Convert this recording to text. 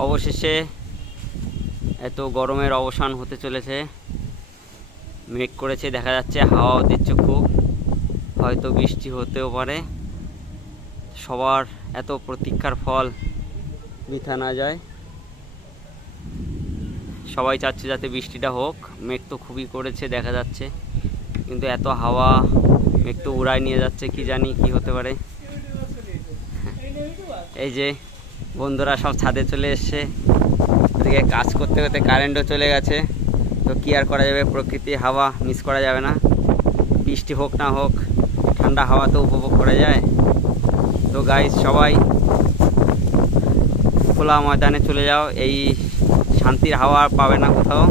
অবশেষে এত গরমের অবসান হতে চলেছে। মেঘ করেছে, দেখা যাচ্ছে হাওয়াও দিচ্ছে খুব, হয়তো বৃষ্টি হতেও পারে। সবার এত প্রতীক্ষার ফল বৃথা না যায়। সবাই চাচ্ছে যাতে বৃষ্টিটা হোক। মেঘ তো খুবই করেছে দেখা যাচ্ছে, কিন্তু এত হাওয়া, মেঘ তো উড়ায় নিয়ে যাচ্ছে, কি জানি কি হতে পারে। এই যে বন্ধুরা সব ছাদে চলে এসছে, ওদিকে কাজ করতে করতে কারেন্টও চলে গেছে। তো কি আর করা যাবে, প্রকৃতির হাওয়া মিস করা যাবে না। বৃষ্টি হোক না হোক, ঠান্ডা হাওয়া তো উপভোগ করা যায়। তো গাইস, সবাই খোলা ময়দানে চলে যাও, এই শান্তির হাওয়া পাবে না কোথাও।